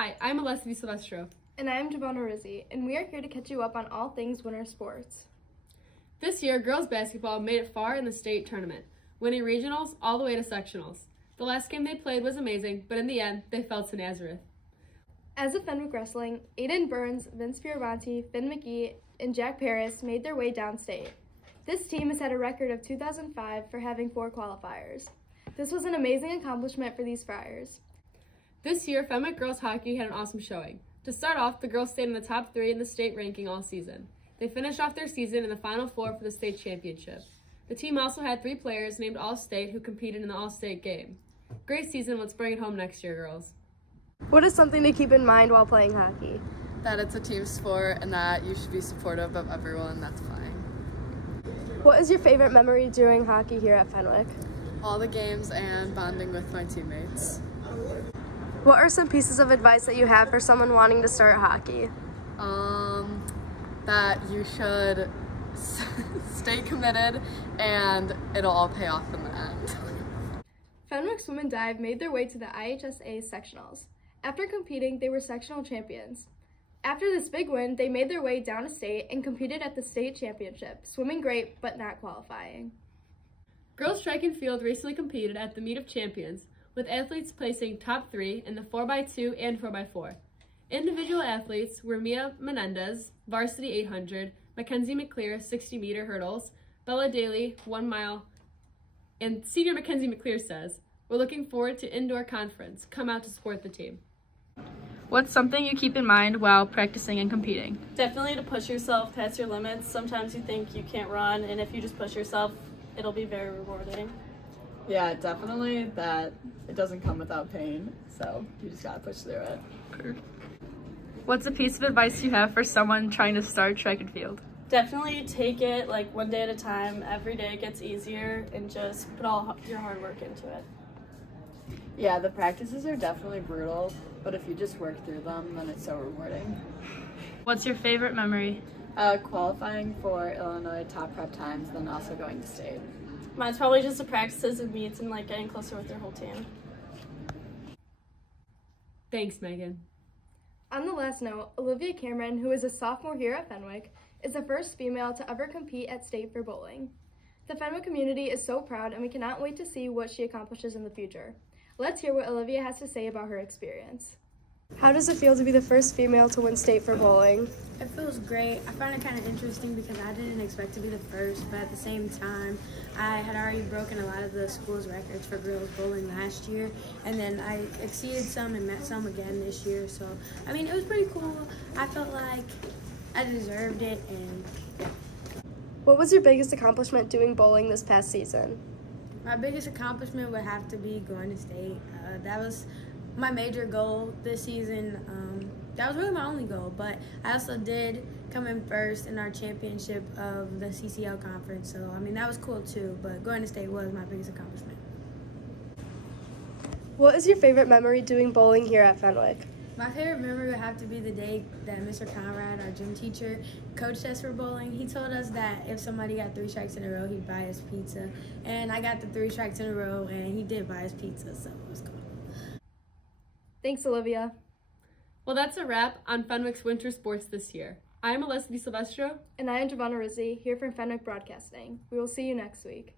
Hi, I'm Alessia DiSilvestro. And I'm Giovanna Rizzi, and we are here to catch you up on all things winter sports. This year, girls basketball made it far in the state tournament, winning regionals all the way to sectionals. The last game they played was amazing, but in the end, they fell to Nazareth. As of Fenwick Wrestling, Aiden Burns, Vince Fioravanti, Finn McGee, and Jack Paris made their way downstate. This team has had a record of 2005 for having 4 qualifiers. This was an amazing accomplishment for these Friars. This year, Fenwick girls hockey had an awesome showing. To start off, the girls stayed in the top 3 in the state ranking all season. They finished off their season in the Final Four for the state championship. The team also had 3 players named All-State who competed in the All-State game. Great season, let's bring it home next year, girls. What is something to keep in mind while playing hockey? That it's a team sport and that you should be supportive of everyone, that's fine. What is your favorite memory doing hockey here at Fenwick? All the games and bonding with my teammates. What are some pieces of advice that you have for someone wanting to start hockey? That you should stay committed and it'll all pay off in the end. Fenwick's women dive made their way to the IHSA sectionals. After competing, they were sectional champions. After this big win, they made their way down to state and competed at the state championship, swimming great but not qualifying. Girls track and field recently competed at the Meet of Champions, with athletes placing top 3 in the 4x2 and 4x4. Individual athletes were Mia Menendez, varsity 800, Mackenzie McClear, 60-meter hurdles, Bella Daly, 1 mile, and senior Mackenzie McClear says, "We're looking forward to indoor conference. Come out to support the team." What's something you keep in mind while practicing and competing? Definitely to push yourself past your limits. Sometimes you think you can't run, and if you just push yourself, it'll be very rewarding. Yeah, definitely that it doesn't come without pain, so you just gotta push through it. What's a piece of advice you have for someone trying to start track and field? Definitely take it like one day at a time. Every day it gets easier, and just put all your hard work into it. Yeah, the practices are definitely brutal, but if you just work through them, then it's so rewarding. What's your favorite memory? Qualifying for Illinois top prep times, then also going to state. Mine's probably just the practices and meets and like getting closer with your whole team. Thanks, Megan. On the last note, Olivia Cameron, who is a sophomore here at Fenwick, is the first female to ever compete at state for bowling. The Fenwick community is so proud, and we cannot wait to see what she accomplishes in the future. Let's hear what Olivia has to say about her experience. How does it feel to be the first female to win state for bowling? It feels great. I find it kind of interesting because I didn't expect to be the first, but at the same time, I had already broken a lot of the school's records for girls bowling last year, and then I exceeded some and met some again this year. So, I mean, it was pretty cool. I felt like I deserved it, and yeah. What was your biggest accomplishment doing bowling this past season? My biggest accomplishment would have to be going to state. That was my major goal this season. That was really my only goal, but I also did come in first in our championship of the CCL conference, so I mean that was cool too, but going to state was my biggest accomplishment. What is your favorite memory doing bowling here at Fenwick? My favorite memory would have to be the day that Mr. Conrad, our gym teacher, coached us for bowling. He told us that if somebody got 3 strikes in a row, he'd buy us pizza, and I got the 3 strikes in a row, and he did buy us pizza, so it was cool. Thanks, Olivia. Well, that's a wrap on Fenwick's winter sports this year. I am Alessia DiSilvestro. And I am Giovanna Rizzi, here from Fenwick Broadcasting. We will see you next week.